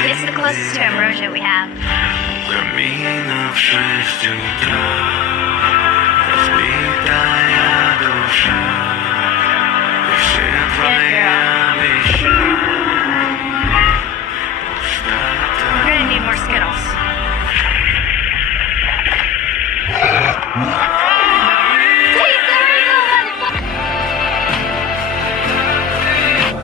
It's the closest to ambrosia we have. Камина в 6 утра, разбитая душа, и все твои